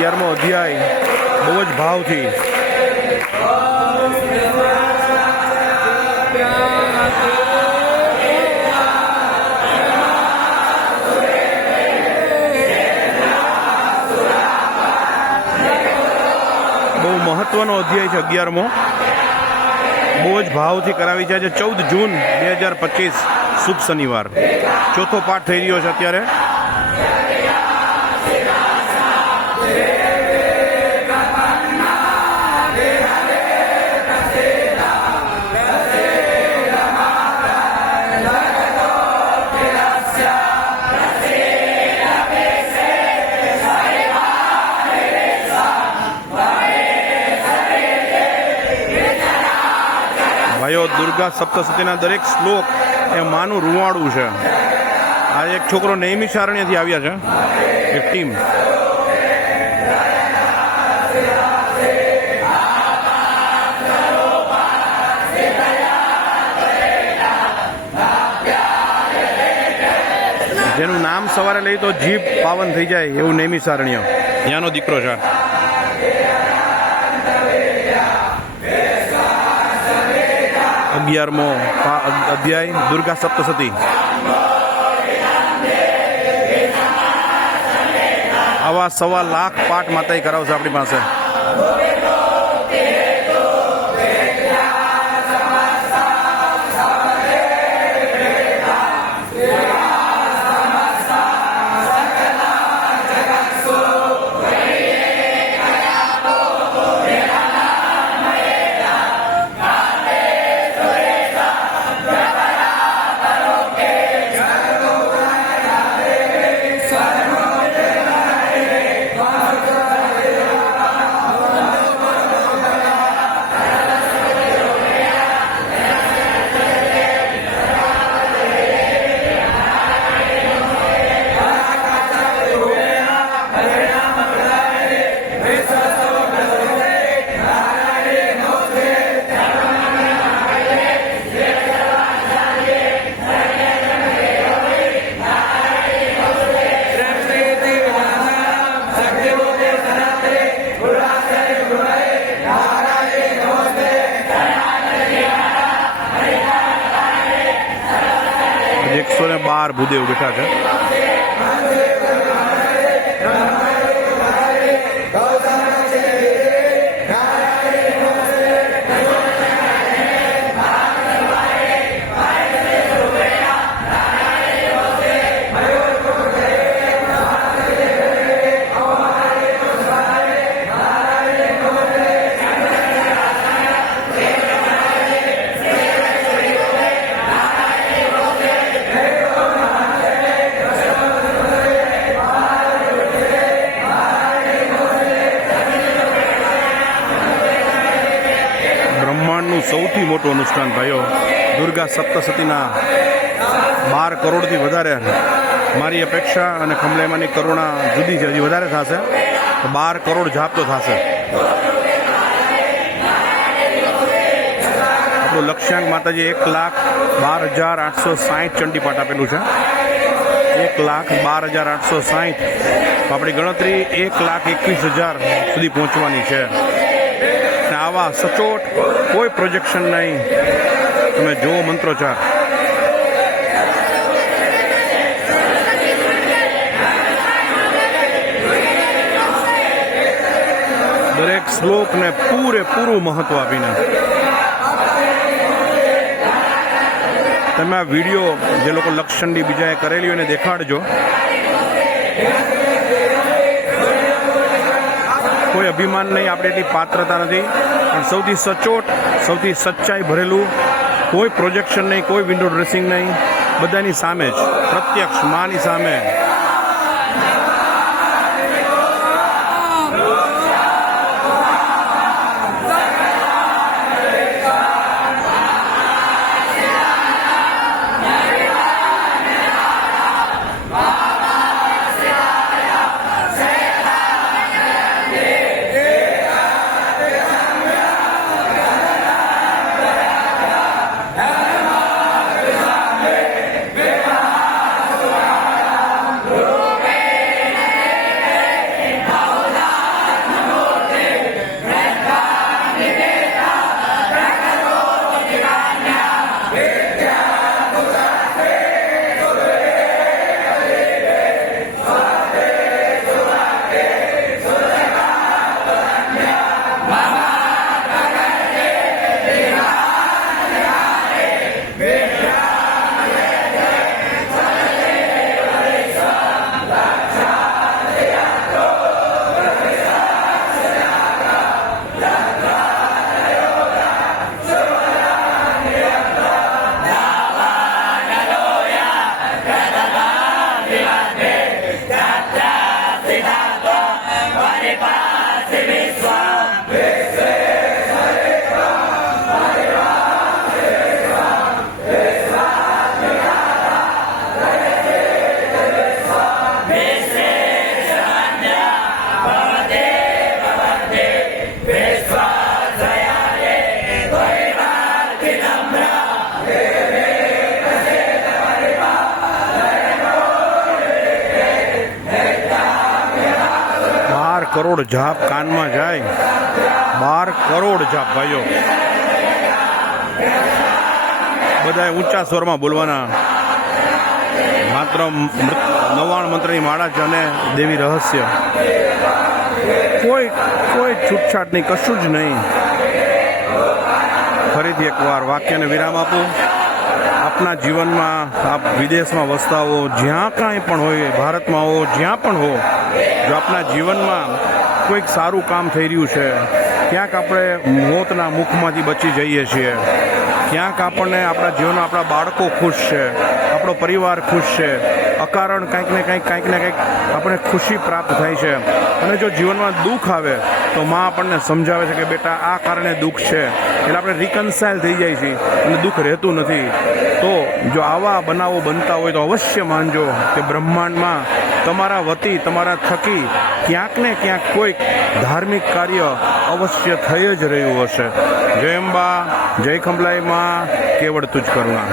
11મો અધ્યાય બહુ જ ભાવથી બહુ મહત્વનો અધ્યાય છે 11મો. બહુ જ ભાવથી કરાવી છે. આજે 14 જૂન 2025 શુભ શનિવાર. ચોથો પાઠ થઈ રહ્યો છે અત્યારે. ભાઈઓ, દુર્ગા સપ્તશતીના દરેક શ્લોક એ માનું રૂવાડું છે. આજે એક છોકરો નૈમિષારણ્યથી આવ્યા છે, એક ટીમ. જેનું નામ સવારે લઈ તો જીભ પાવન થઈ જાય એવું નૈમિષારણ્ય. ત્યાંનો દીકરો છે. અગિયારમો અધ્યાય દુર્ગા સપ્તશતી. આવા 1.25 લાખ પાઠ માતાએ કરાવશે આપણી પાસે. બાર ભૂદેવ બેઠા છે. સૌથી મોટું અનુષ્ઠાન ભાઈઓ, દુર્ગા સપ્તશતીના 12 કરોડથી વધારે. મારી અપેક્ષા અને ખમલેમાની કરુણા જુદી છે. હજી વધારે થશે. 12 કરોડ જાપ તો થશે. આપણું લક્ષ્યાંક માતાજી 1,12,860 ચંડીપાઠ આપેલું છે. 1,12,860. આપણી ગણતરી 1,21,000 સુધી પહોંચવાની છે. આવા સચોટ કોઈ પ્રોજેક્શન નહીં. તમે જુઓ મંત્રોચ્ચાર. દરેક શ્લોકને પૂરેપૂરું મહત્વ આપીને તમે આ વિડીયો જે લોકો લક્ષચંડી બીજાએ કરેલી હોય એને દેખાડજો. કોઈ અભિમાન નહીં, આપણે એટલી પાત્રતા નથી, પણ સૌથી સચોટ, સૌથી સચ્ચાઈ ભરેલું, કોઈ પ્રોજેક્શન નહીં, કોઈ વિન્ડો ડ્રેસિંગ નહીં, બધાની સામે જ, પ્રત્યક્ષ માની સામે. કરોડ જાપ કાનમાં જાય, 12 કરોડ જાપ ભાઈઓ. બધાએ ઊંચા સ્વરમાં બોલવાના. માત્ર 99 મંત્રની માળા જ અને દેવી રહસ્ય. કોઈ છૂટછાટ નહીં, કશું જ નહીં. ફરીથી એકવાર વાક્યને વિરામ આપું. આપના જીવનમાં આપ વિદેશમાં વસતા હો, જ્યાં કાંઈ પણ હોય, ભારતમાં હો, જ્યાં પણ હો, જો આપના જીવનમાં કોઈક સારું કામ થઈ રહ્યું છે, ક્યાંક આપણે મોતના મુખમાંથી બચી જઈએ છીએ, ક્યાંક આપણને આપણા જીવનમાં આપણા બાળકો ખુશ છે, આપણો પરિવાર ખુશ છે, અકારણ કંઈક ને કંઈક આપણે ખુશી પ્રાપ્ત થાય છે. અને જો જીવનમાં દુઃખ આવે તો માં આપણને સમજાવે છે કે બેટા આ કારણે દુઃખ છે, એટલે આપણે રિકન્સાઇલ થઈ જાય છે અને દુઃખ રહેતું નથી. તો જો આવા બનાવો બનતા હોય તો અવશ્ય માનજો કે બ્રહ્માંડમાં તમારા વતી, તમારા થકી ક્યાંક ને ક્યાંક કોઈક ધાર્મિક કાર્ય અવશ્ય થઈ જ રહ્યું હશે. જય અંબા, જય ખંભલાઈ માં, કેવળ તુજ કરુણા.